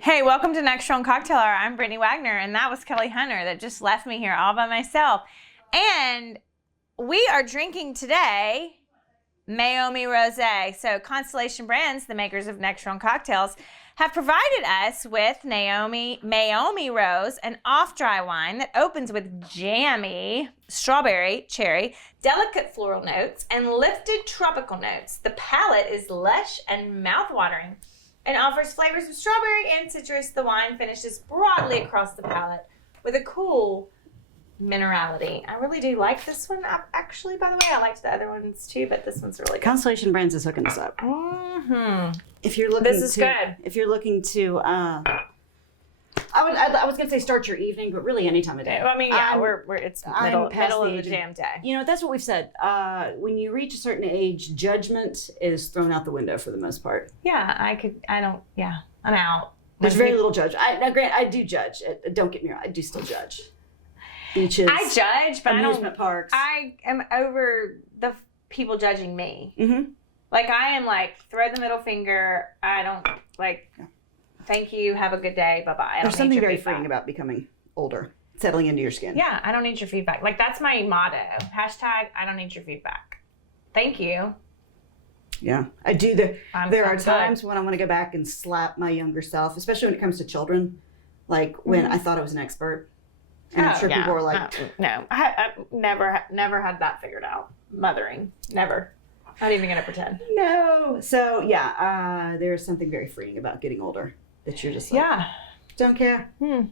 Hey, welcome to Next Strong Cocktail Hour. I'm Brittany Wagner, and that was Kelly Hunter that just left me here all by myself. And we are drinking today Naomi Rose. So Constellation Brands, the makers of Next Strong Cocktails, have provided us with Naomi Rose, an off-dry wine that opens with jammy strawberry, cherry, delicate floral notes, and lifted tropical notes. The palate is lush and mouth-watering and offers flavors of strawberry and citrus. The wine finishes broadly across the palate with a cool minerality. I really do like this one. Actually, by the way, I liked the other ones too, but this one's really good. Constellation Brands is hooking us up. Mm-hmm. If you're looking, This is good. If you're looking to, I was gonna say start your evening, but really any time of day. I mean, yeah, it's middle of the damn day. You know, that's what we've said. When you reach a certain age, judgment is thrown out the window for the most part. Yeah, I'm out. There's very little judge. Grant, I do judge. Don't get me wrong, I do still judge. Beaches. I judge, but amusement parks. I am over the people judging me. Mm-hmm. Like, I am like, throw the middle finger. I don't, like, thank you, have a good day, bye-bye. There's something very freeing about becoming older, settling into your skin. Yeah, I don't need your feedback. Like, that's my motto. Hashtag, I don't need your feedback. Thank you. Yeah, I do. There are times when I want to go back and slap my younger self, especially when it comes to children. Like, when I thought I was an expert. And I'm sure people are like... No, I've never had that figured out. Mothering. Never. Not even going to pretend. No. So, yeah, there's something very freeing about getting older. That you're just like, don't care. Now,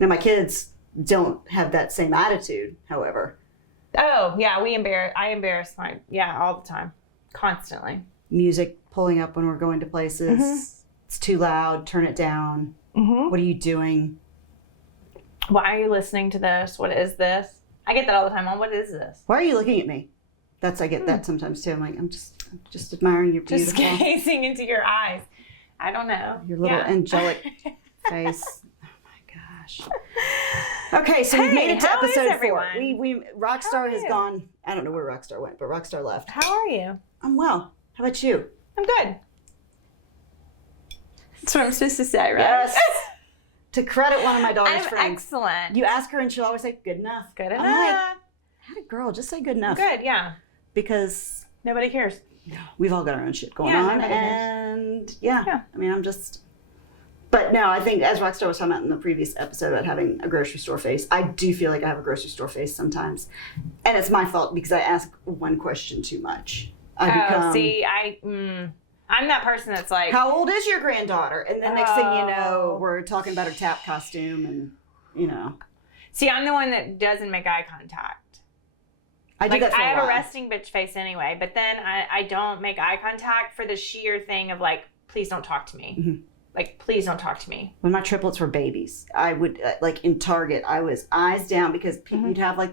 my kids don't have that same attitude, however. Oh, yeah, I embarrass all the time. Constantly. Music pulling up when we're going to places. Mm-hmm. It's too loud. Turn it down. Mm-hmm. What are you doing? Why are you listening to this? What is this? I get that all the time. What is this? Why are you looking at me? I get that sometimes too. I'm like, I'm just admiring your beautiful. Just gazing into your eyes. I don't know. Your little angelic face. Oh my gosh. Okay, so we've made it to episode 4. We Rockstar has gone. I don't know where Rockstar went, but Rockstar left. How are you? I'm well. How about you? I'm good. That's what I'm supposed to say, right? Yes. To credit one of my daughter's friends. Excellent. You ask her and she'll always say, good enough. Good enough. I'm like, had a girl, just say good enough. Good, yeah. Because nobody cares. No, we've all got our own shit going on. And I mean, but no, I think as Rockstar was talking about in the previous episode about having a grocery store face, I do feel like I have a grocery store face sometimes. And it's my fault because I ask one question too much. I'm that person that's like, how old is your granddaughter? And then next thing you know, we're talking about her tap costume and, you know. See, I'm the one that doesn't make eye contact. I do that for a while. I have a resting bitch face anyway, but then I don't make eye contact for the sheer thing of like, please don't talk to me. Mm-hmm. Like, please don't talk to me. When my triplets were babies, I would, like in Target, I was eyes down because you'd have like,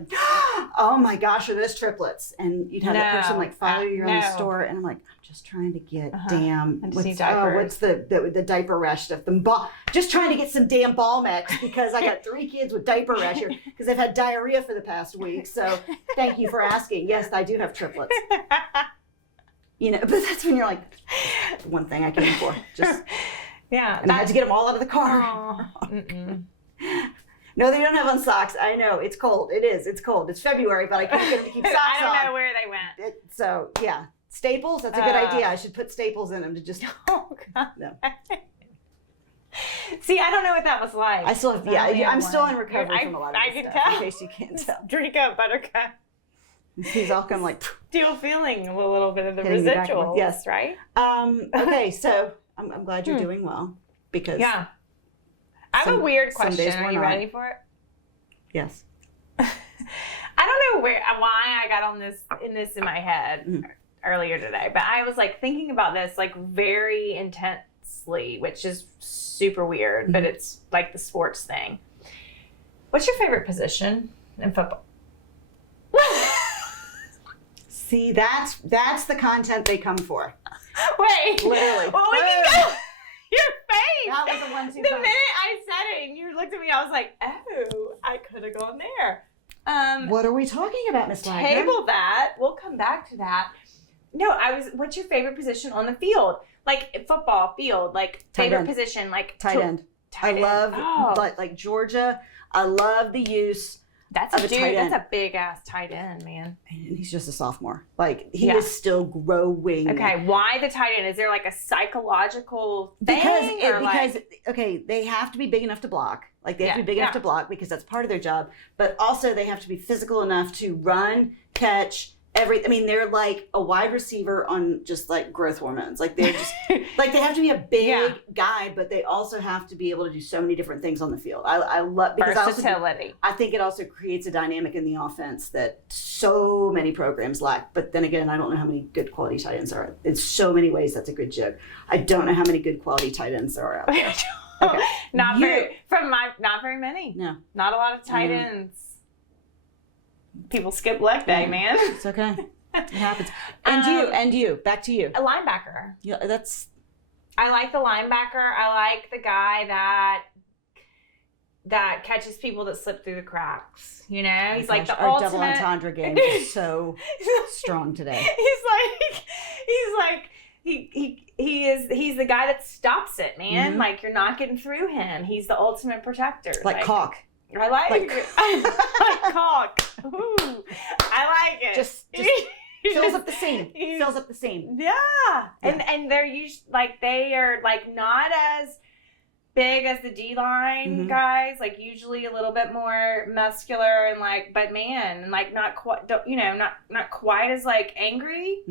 oh my gosh, are those triplets? And you'd have that person like follow you around the store. And I'm like, I'm just trying to get what's the diaper rash stuff? Just trying to get some damn Balmex because I got 3 kids with diaper rash here because they've had diarrhea for the past week. So thank you for asking. Yes, I do have triplets. You know, but that's when you're like, one thing I came for. Just... Yeah. And I had to get them all out of the car. No, they don't have on socks. I know. It's cold. It is. It's cold. It's February, but I can't get them to keep socks on. I don't know where they went. So, yeah. Staples? That's a good idea. I should put staples in them to just... Oh, God. No. See, I don't know what that was like. I still have... I'm still in recovery from a lot of this stuff, tell. in case you can't tell. Drink up, buttercup. He's all come like... Still feeling a little bit of the residuals, yes. Right? Okay, so... I'm glad you're doing well because I have a weird question. Are you ready for it? Yes. I don't know why I got on this in my head earlier today, but I was like thinking about this like very intensely, which is super weird, but it's like the sports thing. What's your favorite position in football? See, that's the content they come for. Wait. Literally. Well, we can go. Your face. That was a 1-2 punch. The minute I said it and you looked at me, I was like, oh, I could have gone there. What are we talking about, Miss Wagner? Table that. We'll come back to that. What's your favorite position on the field? Like football field, like favorite position, like tight end. I love like Georgia. I love the use. That's a big ass tight end, man. And he's just a sophomore. Like he is still growing. Okay, why the tight end? Is there like a psychological thing? Because they have to be big enough to block. Like they have to be big enough to block because that's part of their job. But also they have to be physical enough to run, catch. They're like a wide receiver on just like growth hormones. Like they're just like they have to be a big guy, but they also have to be able to do so many different things on the field. I love because versatility. I think it also creates a dynamic in the offense that so many programs lack. But then again, I don't know how many good quality tight ends are. In so many ways, that's a good joke. I don't know how many good quality tight ends there are out there. Okay. Not very many. No, not a lot of tight ends. People skip leg day, man. It's okay. It happens. And you. Back to you. A linebacker. Yeah, I like the linebacker. I like the guy that catches people that slip through the cracks. You know, he's like the our ultimate. Double entendre game is so strong today. He's the guy that stops it, man. Mm-hmm. Like you're not getting through him. He's the ultimate protector. Like caulk. I like caulk. Ooh, I like it. Just fills up the seam. Fills up the seam. Yeah. And they're usually like they are like not as big as the D-line guys. Like usually a little bit more muscular and like, but man, and like not quite. Not quite as like angry,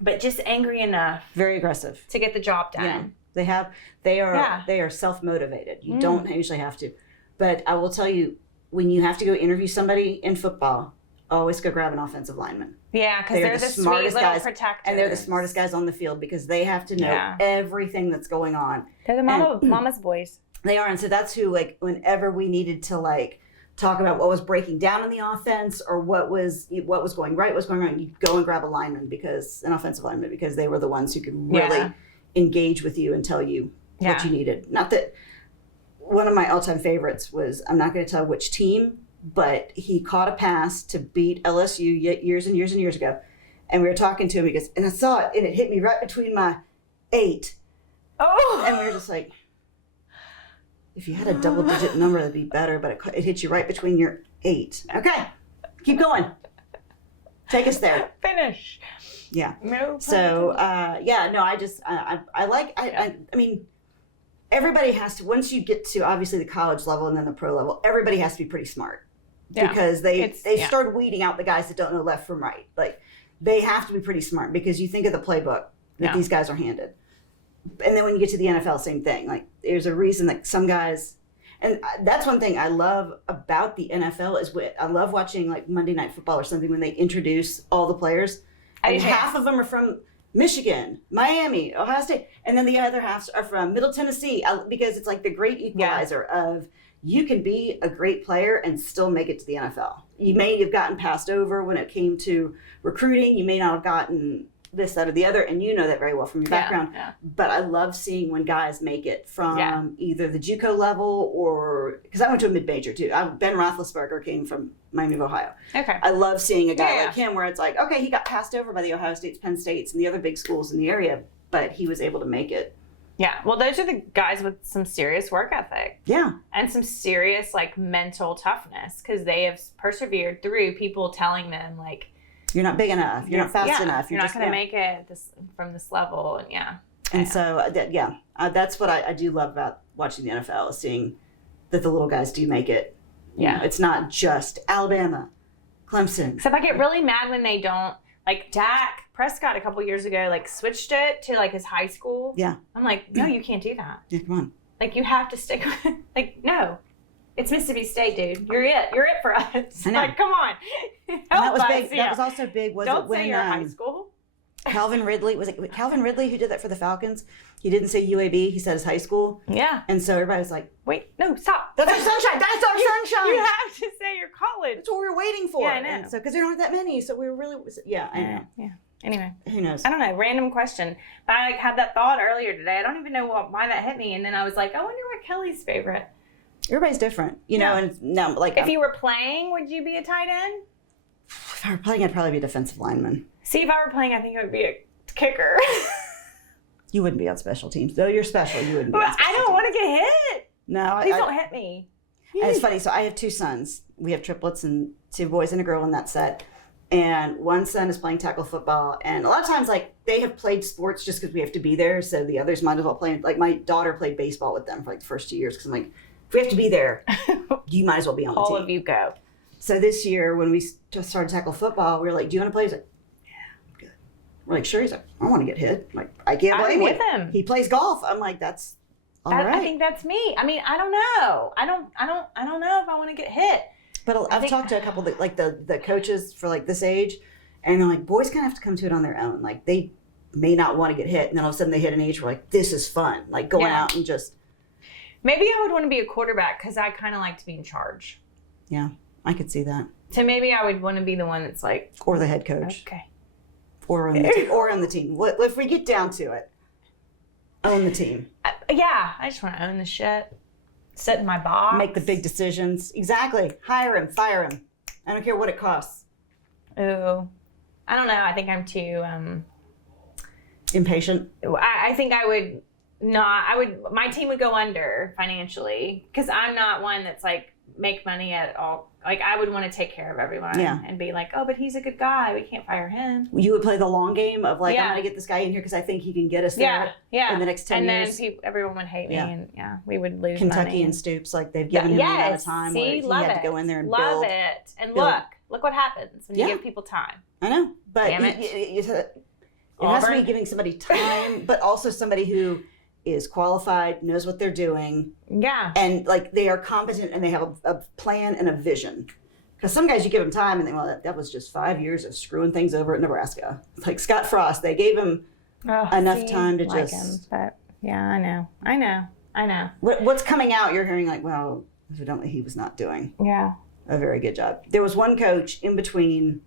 but just angry enough. Very aggressive to get the job done. Yeah. They are self-motivated. You don't usually have to. But I will tell you, when you have to go interview somebody in football, always go grab an offensive lineman. Yeah, because they're the smartest guys, protectors. And they're the smartest guys on the field because they have to know everything that's going on. They're the mama's boys. They are. And so that's who, like, whenever we needed to, like, talk about what was breaking down in the offense or what was going right, what's going wrong, you go and grab an offensive lineman, because they were the ones who could really engage with you and tell you what you needed. Not that... One of my all-time favorites was, I'm not going to tell which team, but he caught a pass to beat LSU years and years and years ago. And we were talking to him, he goes, and I saw it, and it hit me right between my 8. Oh! And we were just like, if you had a double-digit number, that'd be better, but it hit you right between your 8. Okay, keep going. Take us there. Finish. Yeah. No. So, I mean... Everybody has to, once you get to obviously the college level and then the pro level, everybody has to be pretty smart because they start weeding out the guys that don't know left from right. Like they have to be pretty smart because you think of the playbook that these guys are handed. And then when you get to the NFL, same thing. Like there's a reason that some guys, and that's one thing I love about the NFL is I love watching like Monday Night Football or something when they introduce all the players. And half of them are from Michigan, Miami, Ohio State, and then the other half are from Middle Tennessee because it's like the great equalizer of you can be a great player and still make it to the NFL. You may have gotten passed over when it came to recruiting. You may not have gotten this, that, or the other, and you know that very well from your background. Yeah. But I love seeing when guys make it from either the JUCO level or because I went to a mid-major too. Ben Roethlisberger came from Miami of Ohio. Okay. I love seeing a guy like him where it's like, okay, he got passed over by the Ohio States, Penn States, and the other big schools in the area, but he was able to make it. Yeah. Well, those are the guys with some serious work ethic. Yeah. And some serious like mental toughness because they have persevered through people telling them like, you're not big enough. You're not fast enough. You're not going to make it from this level. And And so, that's what I do love about watching the NFL is seeing that the little guys do make it. Yeah. You know, it's not just Alabama, Clemson. Except I get really mad when they don't. Like Dak Prescott a couple years ago, like switched it to like his high school. Yeah. I'm like, no, you can't do that. Yeah, come on. Like you have to stick with like, no. It's Mississippi State, dude. You're it. You're it for us. I know. Like, come on. That was big. That was also big. Don't say you're high school. Calvin Ridley, was it Calvin Ridley who did that for the Falcons? He didn't say UAB. He said his high school. Yeah. And so everybody was like, wait, no, stop. That's our sunshine. That's our sunshine. You have to say your college. That's what we were waiting for. Yeah, I know. And so, because there aren't that many. So we were really, I know. Yeah. Anyway. Who knows? I don't know. Random question. But I had that thought earlier today. I don't even know why that hit me. And then I was like, I wonder what Kelly's favorite. Everybody's different, you know, and no, like if you were playing, would you be a tight end? If I were playing, I'd probably be a defensive lineman. See, if I were playing, I think it would be a kicker. You wouldn't be on special teams. Though you're special, you wouldn't be on special I don't want to get hit. No. Please don't hit me. And it's funny. So I have 2 sons. We have triplets and 2 boys and a girl in that set. And one son is playing tackle football. And a lot of times, like, they have played sports just because we have to be there. So the others might as well play. Like, my daughter played baseball with them for like the first 2 years because I'm like, if we have to be there, you might as well be on the team. All of you go. So this year, when we just started tackle football, we were like, do you want to play? He's like, yeah, I'm good. We're like, sure. He's like, I don't want to get hit. I'm like, I can't blame I'm you. with him. He plays golf. I'm like, that's all right. I think that's me. I mean, I don't know. I don't know if I want to get hit. But I've talked to a couple that, like the coaches for like this age, and they're like, boys kind of have to come to it on their own. Like they may not want to get hit, and then all of a sudden they hit an age where like, this is fun. Like going out and just. Maybe I would want to be a quarterback because I kind of like to be in charge. Yeah, I could see that. So maybe I would want to be the one that's like. Or the head coach. Okay. Or on the team. Or on the team. If we get down to it, own the team. Yeah, I just want to own the shit. Sit in my box. Make the big decisions. Exactly. Hire him. Fire him. I don't care what it costs. Ooh. I don't know. I think I'm too... impatient. I think I would not... My team would go under financially because I'm not one that's like make money at all. Like I would want to take care of everyone and be like, oh, but he's a good guy. We can't fire him. You would play the long game of like, I'm going to get this guy in here because I think he can get us there in the next 10 years. And then everyone would hate me and we would lose Kentucky money. and Stoops, like they've given him the amount of time where he had to go in there and build. Love it. And look what happens when you give people time. I know, but Damn it. It has to be giving somebody time, but also somebody who is qualified, knows what they're doing. Yeah. And like they are competent and they have a plan and a vision. Because some guys you give them time and they, well, that was just 5 years of screwing things over at Nebraska. It's like Scott Frost, they gave him enough time to just. Him, but yeah, I know. What's coming out? You're hearing like, well, evidently he was not doing a very good job. There was one coach in between.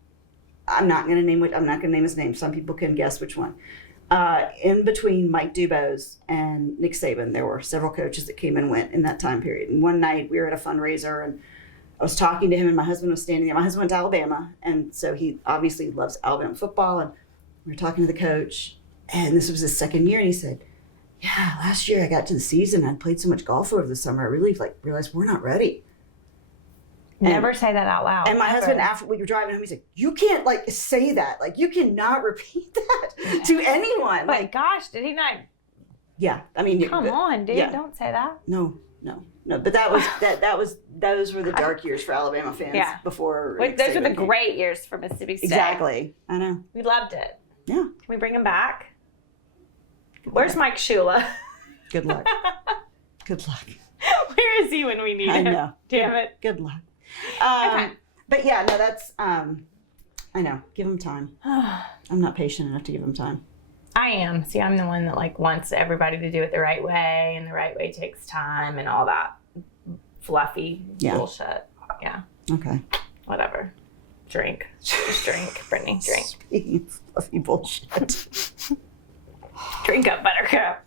I'm not going to name his name. Some people can guess which one. In between Mike Dubose and Nick Saban, there were several coaches that came and went in that time period. And one night we were at a fundraiser and I was talking to him and my husband was standing there. My husband went to Alabama, and so he obviously loves Alabama football. And we were talking to the coach, and this was his second year, and he said, yeah, last year I got to the season. I'd played so much golf over the summer. I really realized we're not ready. Never say that out loud. And my husband, after we were driving home, he said, you can't say that. Like, you cannot repeat that to anyone. But gosh, did he not? Yeah. I mean. Come on, dude. Yeah. Don't say that. No. But those were the dark years for Alabama fans before. Those were the great years for Mississippi State. Exactly. I know. We loved it. Yeah. Can we bring him back? Where's Mike Shula? Good luck. Good luck. Where is he when we need him? I know. Damn it. Good luck. Okay. But yeah, no, that's, I know. Give him time. I'm not patient enough to give him time. I am. See, I'm the one that wants everybody to do it the right way, and the right way takes time and all that fluffy bullshit. Yeah. Okay. Whatever. Drink. Just drink, Brittany. Drink. Speaking of fluffy bullshit. Drink up, Buttercup.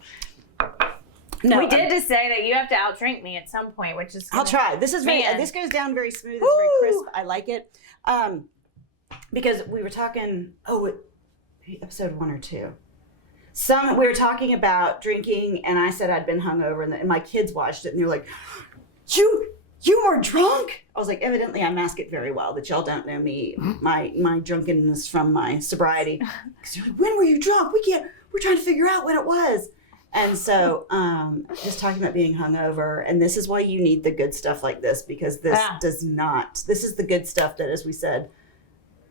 No, we did just say that you have to outdrink me at some point, which is. I'll try. This is this goes down very smooth. It's very crisp. I like it. Because we were talking. Episode 1 or 2. We were talking about drinking, and I said I'd been hungover, and my kids watched it, and they're like, "You were drunk?" I was like, "Evidently, I mask it very well. That y'all don't know me, my drunkenness from my sobriety." Because they're like, "When were you drunk? We're trying to figure out when it was." And so, just talking about being hungover, and this is why you need the good stuff like this, because this does not. This is the good stuff that, as we said.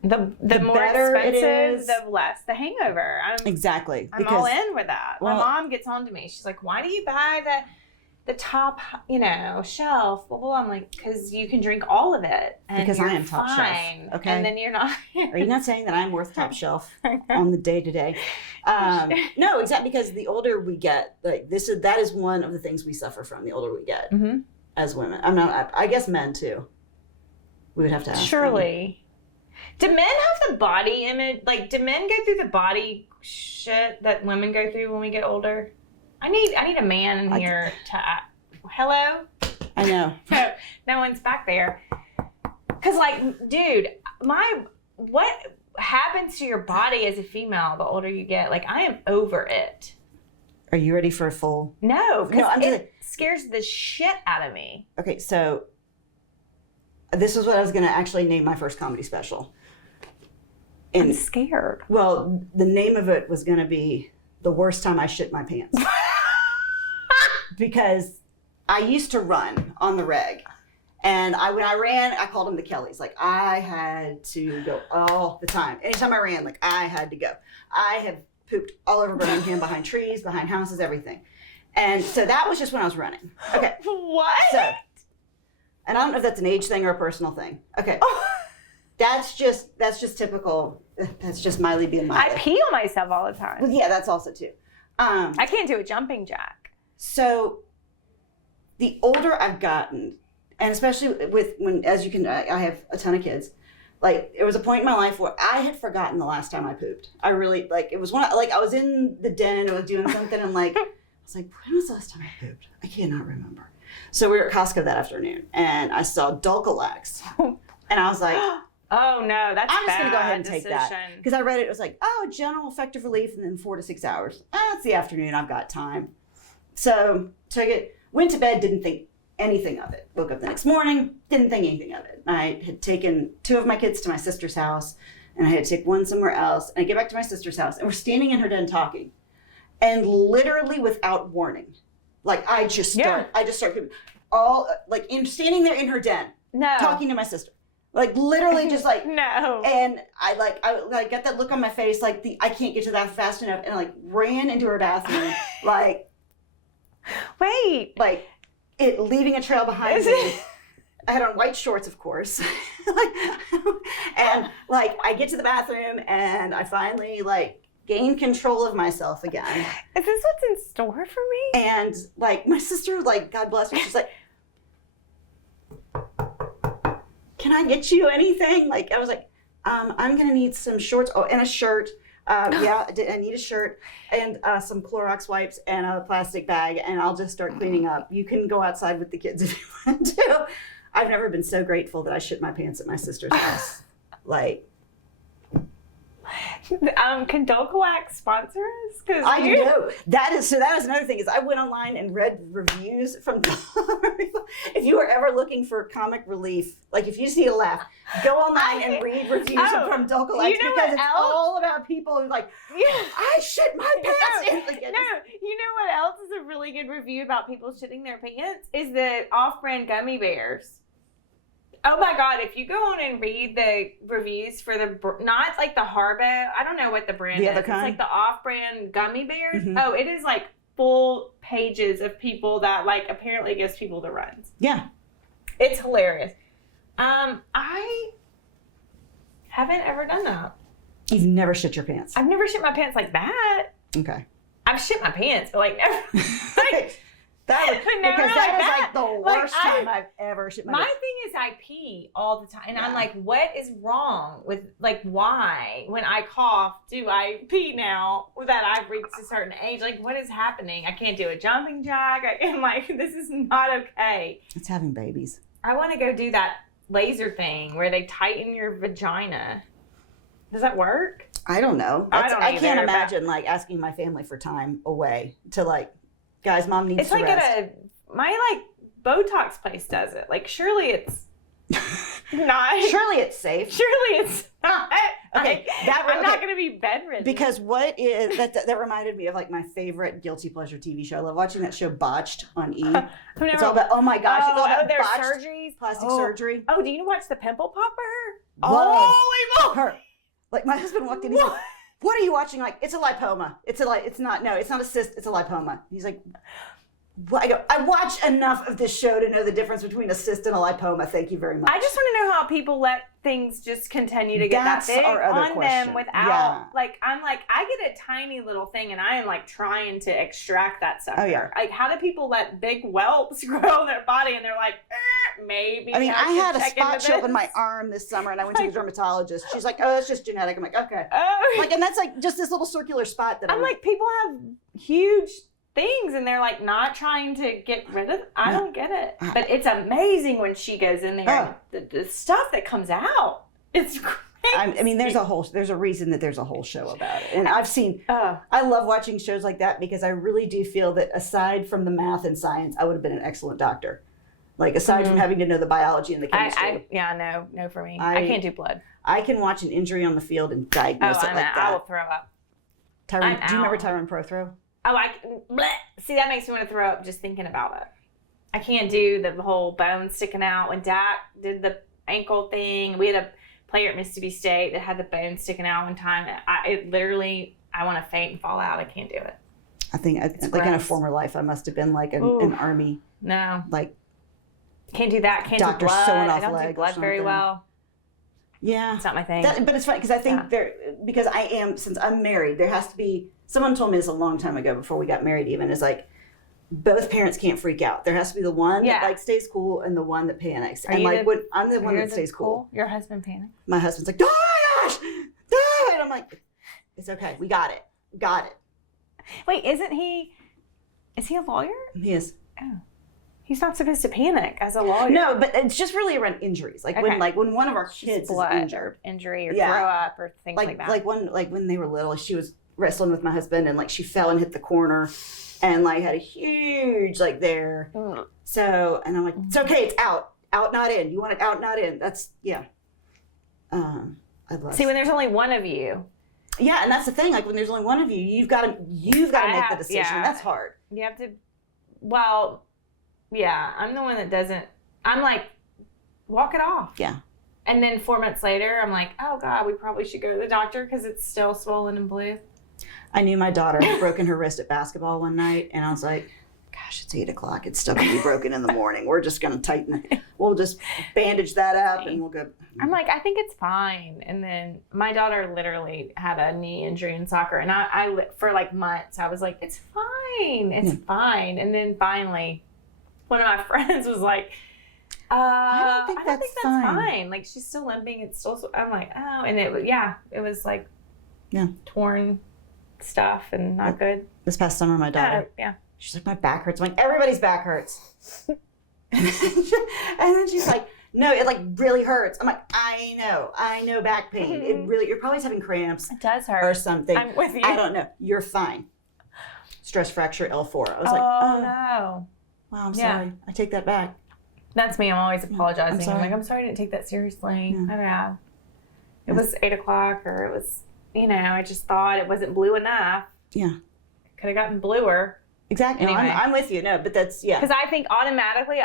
The more expensive, the less the hangover. Exactly. I'm all in with that. My mom gets on to me. She's like, why do you buy the top, shelf? Well, I'm like, because you can drink all of it. And because I am top shelf. Okay. And then you're not. Are you not saying that I'm worth top shelf on the day-to-day? No, exactly. Because the older we get, that is one of the things we suffer from. The older we get as women. I guess men too. We would have to ask. Surely. Do men have the body image? Do men go through the body shit that women go through when we get older? I need a man in here to. Hello? I know. No one's back there. Because, dude, what happens to your body as a female the older you get? Like, I am over it. Are you ready for a full? No, because it scares the shit out of me. Okay, so this is what I was going to actually name my first comedy special. And, I'm scared. Well, the name of it was going to be The Worst Time I Shit My Pants. Because I used to run on the reg. And when I ran, I called them the Kellys. Like, I had to go all the time. Anytime I ran, like, I had to go. I have pooped all over Birmingham, behind trees, behind houses, everything. And so that was just when I was running. Okay. What? So, and I don't know if that's an age thing or a personal thing. Okay. That's just typical. That's just Miley being Miley. I pee on myself all the time. Well, yeah, that's also too. I can't do a jumping jack. So the older I've gotten, and especially I have a ton of kids. Like, there was a point in my life where I had forgotten the last time I pooped. I really, like, it was I was in the den, I was doing something, and like, I was like, when was the last time I pooped? I cannot remember. So we were at Costco that afternoon, and I saw Dulcolax, and I was like, oh no, that's I'm just going to go ahead and decision. take that. Because I read it was like, oh, general effective relief, and then 4 to 6 hours. It's the afternoon, I've got time. So took it, went to bed, didn't think anything of it. Woke up the next morning, didn't think anything of it. I had taken 2 of my kids to my sister's house, and I had to take 1 somewhere else. And I get back to my sister's house, and we're standing in her den talking. And literally without warning, like, I just start standing there in her den, talking to my sister. Like, literally just like, no. And I got that look on my face, like, I can't get to that fast enough. And I like ran into her bathroom, like, wait, like, it leaving a trail behind me. I had on white shorts, of course. And like, I get to the bathroom and I finally like gain control of myself again. Is this what's in store for me? And like, my sister, like, God bless her, she's like, can I get you anything? Like, I was like, I'm gonna need some shorts, and a shirt. Yeah, I need a shirt and some Clorox wipes and a plastic bag, and I'll just start cleaning up. You can go outside with the kids if you want to. I've never been so grateful that I shit my pants at my sister's house. Like, can Dulcolax sponsor us? Cause I know that is another thing. Is I went online and read reviews from. If you are ever looking for comic relief, like if you see a laugh, go online and read reviews from Dulcolax, because it's all about people who like, I shit my pants. You know what else is a really good review about people shitting their pants? Is the off-brand gummy bears. Oh my God, if you go on and read the reviews for not like the Haribo, I don't know what the brand is. It's like the off-brand gummy bears. Mm-hmm. Oh, it is like full pages of people that like apparently gives people the runs. Yeah. It's hilarious. I haven't ever done that. You've never shit your pants? I've never shit my pants like that. Okay. I've shit my pants, but like never. That is like the worst time I've ever shit my pants. My thing is I pee all the time. And I'm like, what is wrong with, like, why? When I cough, do I pee now that I've reached a certain age? Like, what is happening? I can't do a jumping jack. I'm like, this is not okay. It's having babies. I want to go do that laser thing where they tighten your vagina. Does that work? I don't know. I can't imagine, like, asking my family for time away to, like, guys, mom needs to rest. It's like my like Botox place does it. Like, surely it's not. Surely it's safe. Surely it's not. Okay, I'm not going to be bedridden. Because what is that reminded me of like my favorite guilty pleasure TV show. I love watching that show Botched on E. It's all about, oh my gosh, it's all about their botched surgeries, plastic surgery. Oh, do you watch the pimple popper? Holy her. Like, my husband walked in, he's like, what are you watching? Like, it's a lipoma. It's not a cyst, it's a lipoma. He's like, what? I go, I watch enough of this show to know the difference between a cyst and a lipoma. Thank you very much. I just want to know how people let things just continue to get that big on them without, like, I'm like, I get a tiny little thing and I am like trying to extract that sucker. Oh, yeah. Like, how do people let big whelps grow on their body and they're like, maybe I mean, I had a spot show up in my arm this summer and I went to the dermatologist. She's like, oh, it's just genetic. I'm like, okay. Like, and that's like just this little circular spot that I'm like, people have huge things and they're like not trying to get rid of it. I don't get it. But it's amazing when she goes in there, the stuff that comes out. It's crazy. I mean, there's a reason that there's a whole show about it. And I've seen, I love watching shows like that because I really do feel that aside from the math and science, I would have been an excellent doctor. Like, aside from having to know the biology and the chemistry. No for me. I can't do blood. I can watch an injury on the field and diagnose it like that. I will throw up. Do you remember Tyrone Prothro? Oh, see, that makes me want to throw up just thinking about it. I can't do the whole bone sticking out. When Dak did the ankle thing, we had a player at Mississippi State that had the bone sticking out one time. I want to faint and fall out. I can't do it. I think, like, in a former life, I must have been like an army. No. Like, can't do that. Can't do blood. I don't do blood very well. Yeah. It's not my thing. But it's funny because I think because since I'm married, there has to be, someone told me this a long time ago before we got married even, is like, both parents can't freak out. There has to be the one that like stays cool and the one that panics. And like, I'm the one that stays cool. Your husband panics? My husband's like, oh my gosh, die! And I'm like, it's okay. We got it. Got it. Wait, is he a lawyer? He is. Oh. He's not supposed to panic as a lawyer. No, but it's just really around injuries. Like when one of our kids is injury or throw up or things like that. Like when they were little, she was wrestling with my husband and like she fell and hit the corner and like had a huge like there. So, and I'm like, it's okay, it's out, not in. You want it out, not in. That's I love. See, when there's only one of you. Yeah, and that's the thing. Like when there's only one of you, you've got to make the decision. Yeah. That's hard. You have to. Well, yeah, I'm the one that doesn't. I'm like, walk it off. Yeah. And then 4 months later, I'm like, oh God, we probably should go to the doctor because it's still swollen and blue. I knew my daughter had broken her wrist at basketball one night, and I was like, gosh, it's 8 o'clock. It's still going to be broken in the morning. We're just going to tighten it. We'll just bandage that up, and we'll go. I'm like, I think it's fine. And then my daughter literally had a knee injury in soccer, and I for like months, I was like, it's fine. It's fine. And then finally, one of my friends was like, I don't think that's fine. Like, she's still limping. It's still, I'm like, oh. And it was like torn stuff and not good. This past summer, my daughter, she's like, my back hurts. I'm like, everybody's back hurts. And then she's like, no, it like really hurts. I'm like, I know back pain. It really, you're probably having cramps. It does hurt. Or something. I'm with you. I don't know. You're fine. Stress fracture L4. I was like, oh no. Wow, I'm sorry. I take that back. That's me. I'm always apologizing. I'm like, I'm sorry I didn't take that seriously. It was 8 o'clock or it was, I just thought it wasn't blue enough. Yeah. Could have gotten bluer. Exactly. Anyway. No, I'm with you. No, but that's, Because I think automatically,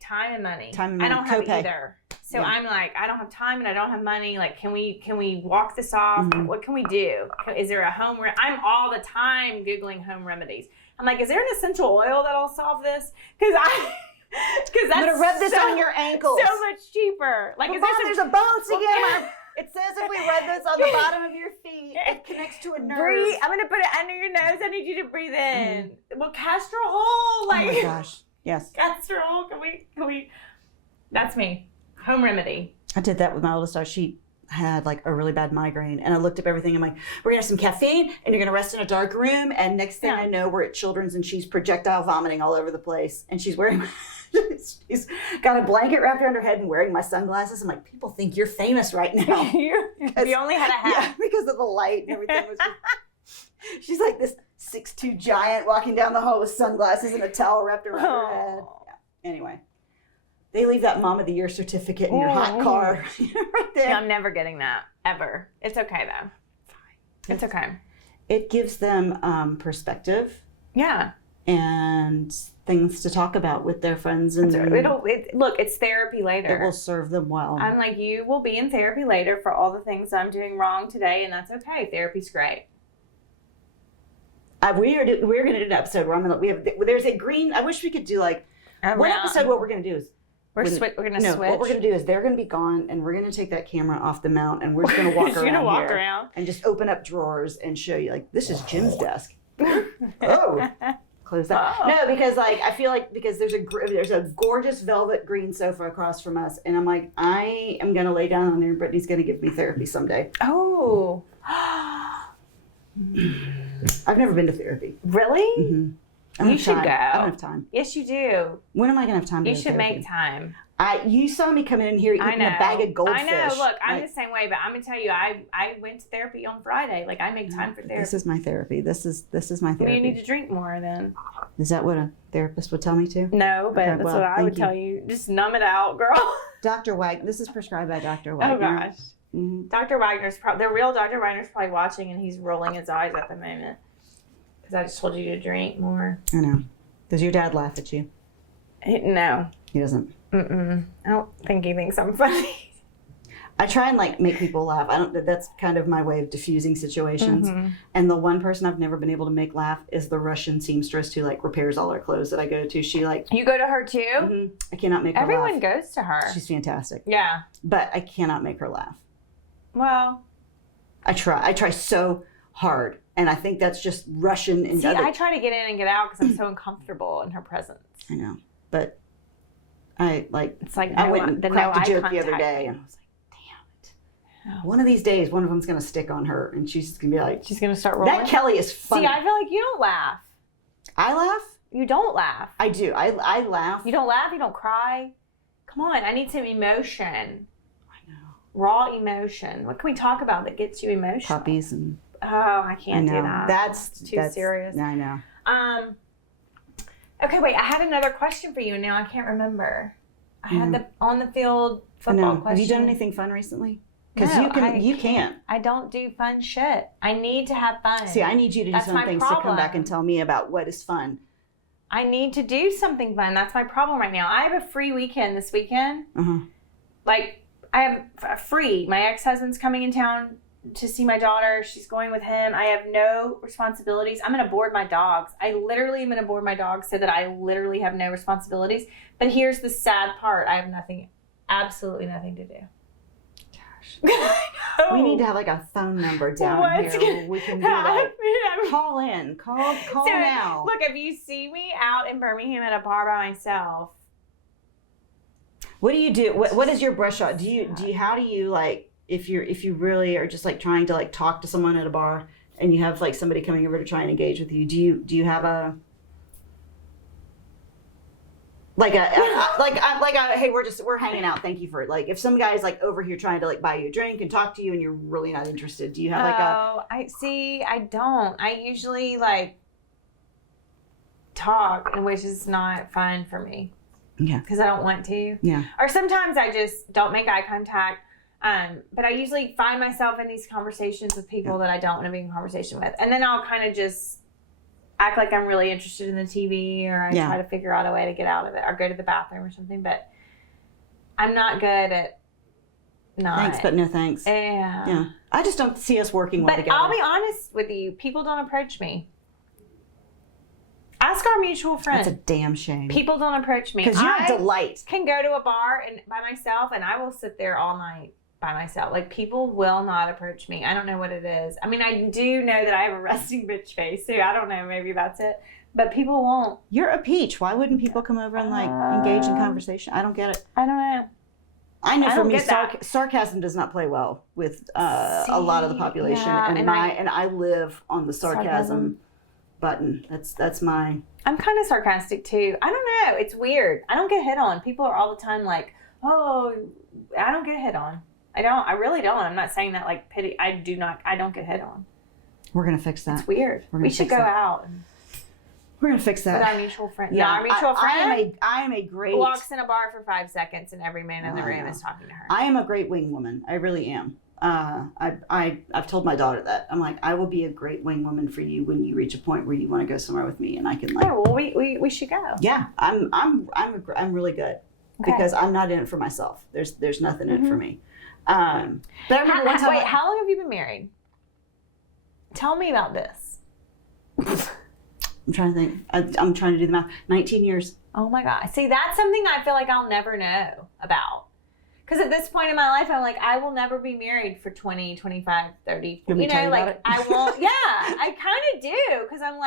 time and money. I don't have either. So I'm like, I don't have time and I don't have money. Like, can we walk this off? Mm-hmm. What can we do? Is there a home I'm all the time Googling home remedies. I'm like, is there an essential oil that'll solve this? Because that's I'm gonna rub this on your ankles. So much cheaper. Like, there's a bone sticking. It says if we rub this on the bottom of your feet, it connects to a nerve. Breathe. I'm gonna put it under your nose. I need you to breathe in. Well, castor oil. Like, oh my gosh, yes. Castor oil. Can we? That's me. Home remedy. I did that with my oldest daughter. She had like a really bad migraine, and I looked up everything. I'm like, we're gonna have some caffeine, and you're gonna rest in a dark room. And next thing I know, we're at Children's, and she's projectile vomiting all over the place, and she's wearing. She's got a blanket wrapped around her head and wearing my sunglasses. I'm like, people think you're famous right now. You only had a hat. Yeah, because of the light and everything. She's like this 6'2" giant walking down the hall with sunglasses and a towel wrapped around her head. Yeah. Anyway, they leave that Mom of the Year certificate in your hot car right there. Yeah, I'm never getting that, ever. It's okay, though. Fine. It's okay. It gives them perspective. Yeah. And things to talk about with their friends. And look, it's therapy later. It will serve them well. I'm like, you will be in therapy later for all the things I'm doing wrong today, and that's okay. Therapy's great. We're going to do an episode where there's a green, I wish we could do like, one episode what we're going to do is, we're going to switch. What we're going to do is they're going to be gone, and we're going to take that camera off the mount, and we're just going to walk around and just open up drawers and show you, like, this is Jim's desk. Oh. Close that. Oh. No, because like I feel like because there's a gorgeous velvet green sofa across from us, and I'm like, I am gonna lay down on there, and Brittany's gonna give me therapy someday. Oh. I've never been to therapy. Really? Mm-hmm. You should go. I don't have time. Yes, you do. When am I going to have time to You go to should therapy? make time. You saw me come in here eating a bag of goldfish. I know. Look, I'm the same way, but I'm gonna tell you, I went to therapy on Friday. Like, I make time for therapy. This is my therapy. This is my therapy. Well, you need to drink more then. Is that what a therapist would tell me to? No, but that's what I would tell you. Just numb it out, girl. Dr. Wagner. This is prescribed by Dr. Wagner. Oh gosh. Mm-hmm. Dr. Wagner's the real Dr. Wagner's probably watching, and he's rolling his eyes at the moment because I just told you to drink more. I know. Does your dad laugh at you? No. He doesn't. I don't think he thinks I'm funny. I try and make people laugh. That's kind of my way of diffusing situations. Mm-hmm. And the one person I've never been able to make laugh is the Russian seamstress who repairs all our clothes that I go to. She You go to her too? Mm-hmm. I cannot make her laugh. Everyone goes to her. She's fantastic. Yeah. But I cannot make her laugh. Well, I try so hard. And I think that's just Russian. And I try to get in and get out because I'm so uncomfortable in her presence. I know. But I I went and cracked a joke the other day, and I was like, damn it. One of these days, one of them's going to stick on her, and she's just going to be like... She's going to start rolling? That Kelly is funny. See, I feel like you don't laugh. I laugh? You don't laugh. I do. I laugh. You don't laugh? You don't cry? Come on, I need some emotion. I know. Raw emotion. What can we talk about that gets you emotional? Puppies and... Oh, I can't do that. That's too serious. I know. Okay, wait. I had another question for you, and now I can't remember. I had the on the field football question. Have you done anything fun recently? Because No, you can't. I don't do fun shit. I need to have fun. See, I need you to do some things to come back and tell me about what is fun. I need to do something fun. That's my problem right now. I have a free weekend this weekend. I have a free. My ex-husband's coming in town to see my daughter. She's going with him. I have no responsibilities. I'm going to board my dogs. I literally am going to board my dogs so that I literally have no responsibilities. But here's the sad part. I have absolutely nothing to do. Gosh. We need to have a phone number down here where we can be call in. Call so, now. Look, if you see me out in Birmingham at a bar by myself. What do you do? What is your brush off? How do you if you really are just trying to talk to someone at a bar and you have somebody coming over to try and engage with you, do you have a hey, we're hanging out, thank you for it. If some guy's over here trying to buy you a drink and talk to you and you're really not interested, do you have I don't. I usually talk, and which is not fun for me. Yeah. Because I don't want to. Yeah. Or sometimes I just don't make eye contact. But I usually find myself in these conversations with people that I don't want to be in conversation with. And then I'll kind of just act like I'm really interested in the TV, or I try to figure out a way to get out of it, or go to the bathroom or something. But I'm not good at not. Thanks, but no thanks. Yeah. Yeah. I just don't see us working well together. But I'll be honest with you. People don't approach me. Ask our mutual friend. That's a damn shame. People don't approach me. Because you're a delight. I can go to a bar and by myself, and I will sit there all night by myself. People will not approach me. I don't know what it is. I mean, I do know that I have a resting bitch face, so I don't know. Maybe that's it. But people won't. You're a peach. Why wouldn't people come over and engage in conversation? I don't get it. I don't know. I know for me, sarcasm does not play well with a lot of the population, and I live on the sarcasm button. That's my. I'm kind of sarcastic too. I don't know. It's weird. I don't get hit on. People are all the time oh, I don't get hit on. I don't. I really don't. I'm not saying that pity. I don't get hit on. We're gonna fix that. It's weird. We should go out. We're gonna fix that. With our mutual friend. Yeah, our mutual friend. I am a great. Walks in a bar for 5 seconds, and every man in the room is talking to her. I am a great wing woman. I really am. I've told my daughter that. I'm I will be a great wing woman for you when you reach a point where you want to go somewhere with me, and I can Oh, well, we should go. Yeah, I'm really good because I'm not in it for myself. There's nothing in it for me. But I remember one time. Wait, how long have you been married? Tell me about this. I'm trying to think. I'm trying to do the math. 19 years. Oh my God. See, that's something I feel like I'll never know about. Because at this point in my life, I'm I will never be married for 20, 25, 30. You know, I won't. Yeah, I kind of do. Because I'm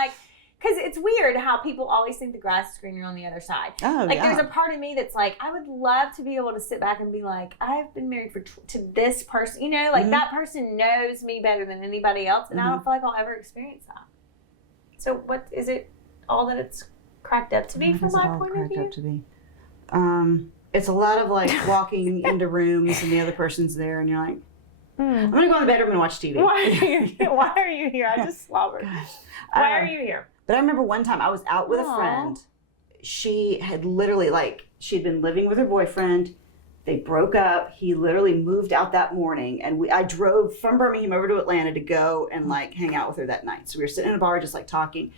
because it's weird how people always think the grass is greener on the other side. Oh, There's a part of me that's I would love to be able to sit back and be I've been married to this person. That person knows me better than anybody else. And I don't feel like I'll ever experience that. So what is it? all that it's cracked up to be from my point of view? Up to be? It's a lot of like walking into rooms and the other person's there, and you're like, I'm gonna go in the bedroom and watch TV. Why are you here? I just slobbered. Why are you here? But I remember one time I was out with a friend. She had literally she'd been living with her boyfriend. They broke up. He literally moved out that morning, and I drove from Birmingham over to Atlanta to go and hang out with her that night. So we were sitting in a bar just talking,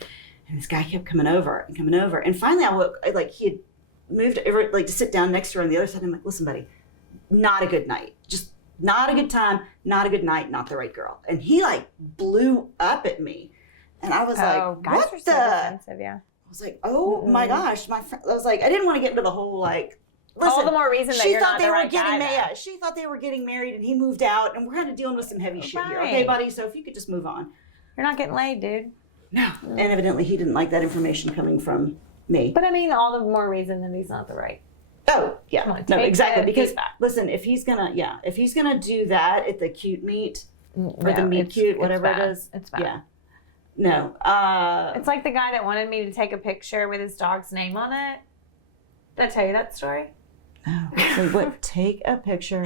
and this guy kept coming over. And finally I woke, he had moved over to sit down next to her on the other side. I'm like, listen, buddy, not a good night. Just not a good time, not a good night, not the right girl. And he blew up at me. And I was what the? So defensive, yeah. I was like, oh my gosh, my friend. I was like, I didn't want to get into the whole listen, all the more reason that you're not the right guy. She thought they were getting married, and he moved out, and we're kind of dealing with some heavy shit here. Okay, buddy. So if you could just move on. You're not getting laid, dude. No. And evidently he didn't like that information coming from me. But I mean, all the more reason that he's not the right. Oh yeah, no, exactly. Because listen, if he's gonna do that at the cute meet or the meet cute, whatever it is, it's bad. Yeah. No. It's like the guy that wanted me to take a picture with his dog's name on it. Did I tell you that story? Oh, so what? Take a picture.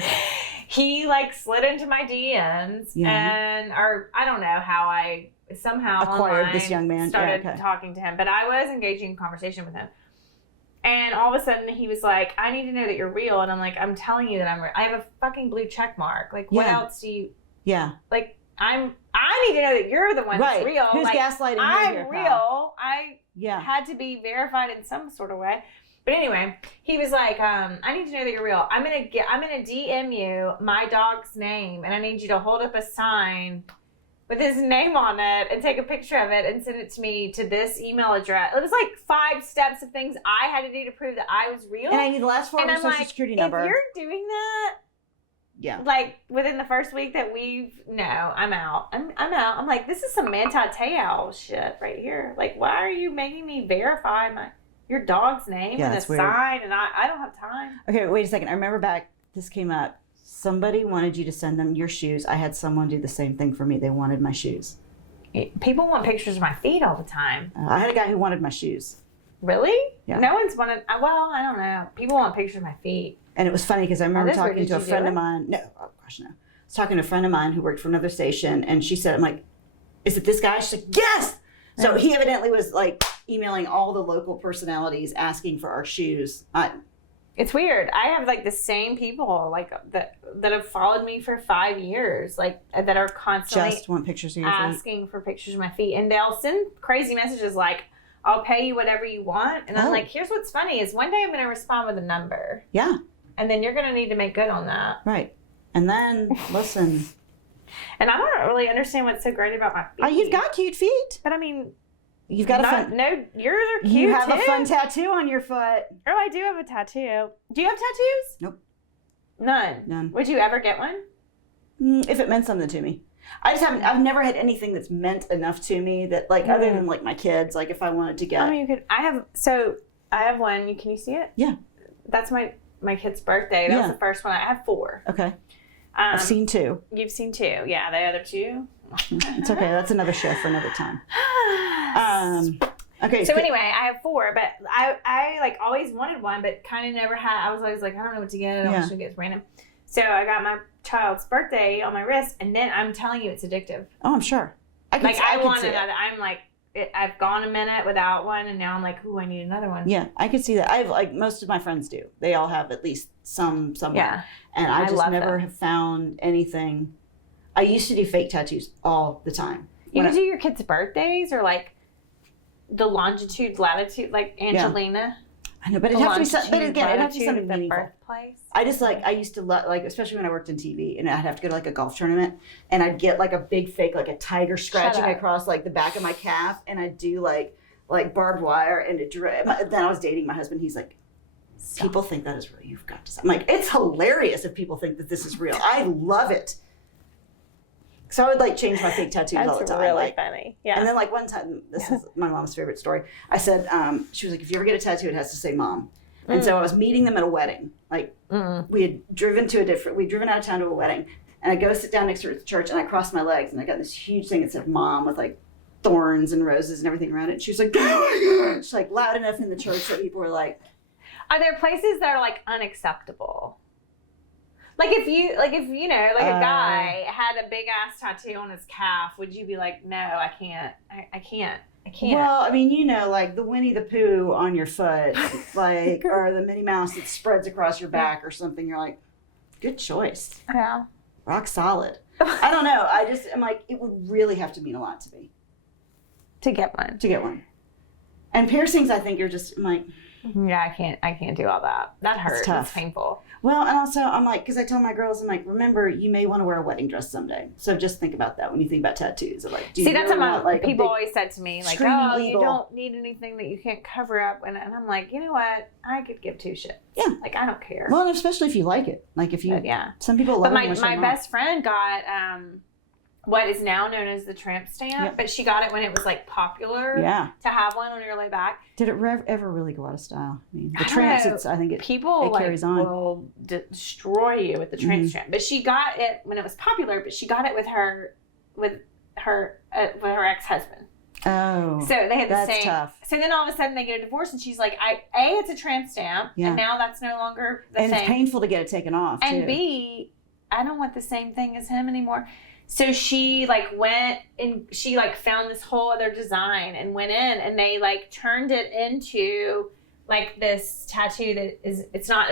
He slid into my DMs or I don't know how I somehow acquired this young man. Started talking to him, but I was engaging in conversation with him. And all of a sudden he was like, I need to know that you're real. And I'm like, I'm telling you that I'm real. I have a fucking blue check mark. What else do you... Yeah. I need to know that you're the one that's real. Who's gaslighting you? I'm real. I had to be verified in some sort of way. But anyway, he was like, I need to know that you're real. I'm gonna DM you my dog's name, and I need you to hold up a sign with his name on it and take a picture of it and send it to me to this email address. It was 5 steps of things I had to do to prove that I was real. And I need the last 4 of your social security number. If you're doing that, within the first week that I'm out. I'm out. I'm like, this is some Manti Te'o shit right here. Why are you making me verify your dog's name and a sign? And I don't have time. Okay, wait a second. I remember this came up. Somebody wanted you to send them your shoes. I had someone do the same thing for me. They wanted my shoes. People want pictures of my feet all the time. I had a guy who wanted my shoes. Really? Yeah. No one's wanted. Well, I don't know. People want pictures of my feet. And it was funny because I remember talking to a friend of mine. No, oh gosh, no. I was talking to a friend of mine who worked for another station, and she said, I'm like, is it this guy? She's like, yes! So he evidently was emailing all the local personalities asking for our shoes. It's weird. I have the same people that have followed me for 5 years, that are constantly just want pictures of your feet. Asking for pictures of my feet, and they'll send crazy messages I'll pay you whatever you want. And I'm like, here's what's funny is one day I'm going to respond with a number. Yeah. And then you're going to need to make good on that. Right. And then, listen. And I don't really understand what's so great about my feet. You've got cute feet. But I mean, you've got yours are cute. You have a fun tattoo on your foot. Oh, I do have a tattoo. Do you have tattoos? Nope. None. Would you ever get one? If it meant something to me. I've never had anything that's meant enough to me that other than my kids, if I wanted to get. I mean, I have one. Can you see it? Yeah. That's my kid's birthday. That was the first one. I have 4. Okay. I've seen 2. You've seen 2. Yeah. The other 2. It's okay. That's another show for another time. Okay. So anyway, I have 4, but I always wanted one, but kind of never had. I was always I don't know what to get. I don't want to get random. So I got my child's birthday on my wrist, and then I'm telling you, it's addictive. Oh, I'm sure. I'm I've gone a minute without one, and now I'm ooh, I need another one. Yeah, I could see that. I've most of my friends do. They all have at least some. Yeah. And I just never have found anything. I used to do fake tattoos all the time. You could do your kids' birthdays or the longitude, latitude, Angelina. Yeah. I know, but it'd have to be something. But again, it'd have to be something meaningful. Birthplace. I just I used to love especially when I worked in TV, and I'd have to go to a golf tournament, and I'd get a big fake a tiger scratching across the back of my calf, and I'd do barbed wire, and then I was dating my husband. He's like, people think that is real. You've got to. I'm like, it's hilarious if people think that this is real. I love it. So I would change my fake tattoos all the time. That's really funny. Yeah. And then one time, this is my mom's favorite story. I said, she was like, if you ever get a tattoo, it has to say mom. And so I was meeting them at a wedding. We had driven out of town to a wedding. And I go sit down next to her at the church, and I crossed my legs, and I got this huge thing that said mom with thorns and roses and everything around it. She was like, oh my God. She's like loud enough in the church that people were like, are there places that are like unacceptable? Like if you know, like a guy had a big ass tattoo on his calf, would you be like, no, I can't. I can't. Well, I mean, you know, like the Winnie the Pooh on your foot, like, or the Minnie Mouse that spreads across your back or something. You're like, good choice. Yeah. Rock solid. I don't know. I'm like, it would really have to mean a lot to me. To get one. To get one. And piercings, I think, are just, I'm like. Yeah, I can't do all that. That hurts. It's tough. It's painful. Well, and also I'm like, because I tell my girls, I'm like, remember, you may want to wear a wedding dress someday. So just think about that when you think about tattoos. I'm like, do you see, that's really what want, like, people always said to me, like, oh, eagle. You don't need anything that you can't cover up. And I'm like, you know what? I could give two shits. Yeah. Like, I don't care. Well, and especially if you like it. Like if you, yeah. Some people love it. But my best friend got what is now known as the tramp stamp, but she got it when it was like popular to have one on your way back. Did it ever really go out of style? I mean, the tramp, I think people carries on. Will destroy you with the tramp stamp. But she got it when it was popular, but she got it with her ex-husband. Oh, so they had the same. Tough. So then all of a sudden they get a divorce, and she's like, it's a tramp stamp, and now that's no longer the thing. And it's painful to get it taken off. And too. B, I don't want the same thing as him anymore. So she like went and she like found this whole other design and went in, and they like turned it into like this tattoo that is, it's not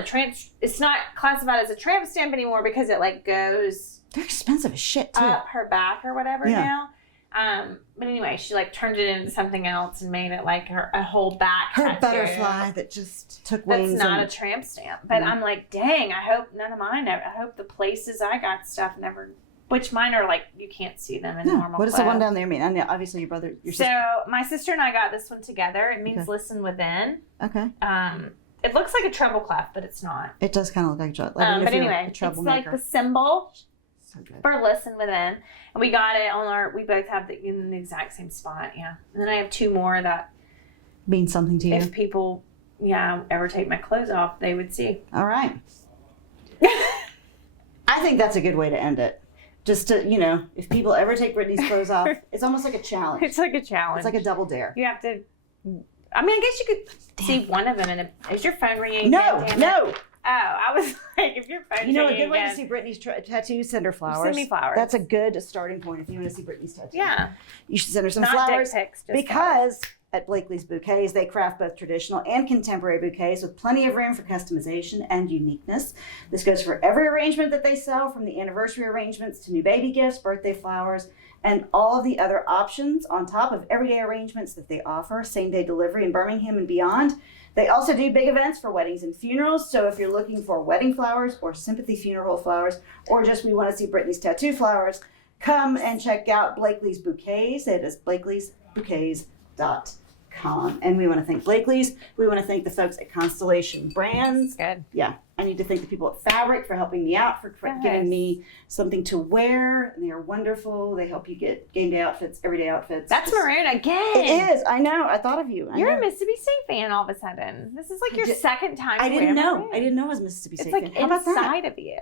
classified as a tramp stamp anymore because it like goes. They're expensive as shit too. Up her back or whatever now. But anyway, she like turned it into something else and made it like a whole back tattoo. Butterfly that just took wings. That's not a tramp stamp. But I'm like, dang, I hope none of mine ever. I hope the places I got stuff never. Which mine are like, you can't see them in normal. What does the one down there mean? I know, obviously your sister. So my sister and I got this one together. It means listen within. Okay. It looks like a treble clef, but it's not. It does kind of look like a treble. But anyway, it's like the symbol for listen within. And we got it on we both have it in the exact same spot. Yeah. And then I have two more that mean something to you. If people, ever take my clothes off, they would see. All right. I think that's a good way to end it. Just to, if people ever take Brittany's clothes off, it's almost like a challenge. It's like a challenge. It's like a double dare. You have to, I mean, I guess you could see one of them. Is your phone ringing? No. Oh, I was like, if your phone's ringing a good way to see Brittany's tattoos, send her flowers. Send me flowers. That's a good starting point if you want to see Brittany's tattoos. Yeah. You should send her some Not flowers. Dick pics, just because at Blakelee's Bouquets, they craft both traditional and contemporary bouquets with plenty of room for customization and uniqueness. This goes for every arrangement that they sell, from the anniversary arrangements to new baby gifts, birthday flowers, and all of the other options on top of everyday arrangements that they offer, same-day delivery in Birmingham and beyond. They also do big events for weddings and funerals, so if you're looking for wedding flowers or sympathy funeral flowers, or just we want to see Brittany's tattoo flowers, come and check out Blakelee's Bouquets. It is blakeleesbouquets.com. And we want to thank Blakelee's. We want to thank the folks at Constellation Brands. Good. Yeah. I need to thank the people at Fabric for helping me out, for giving me something to wear. And they are wonderful. They help you get game day outfits, everyday outfits. That's maroon again. It is. I know. I thought of you. You're a Mississippi State fan all of a sudden. This is like your second time. I didn't know. Maroon. I didn't know I was a Mississippi State fan. It's like inside of you.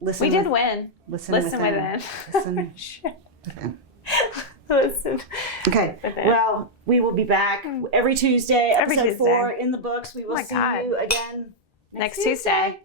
Listen. We did win. Listen within. Listen within. Listen. Okay. Well, we will be back every Tuesday. Episode 4 in the books. We will see you again next Tuesday.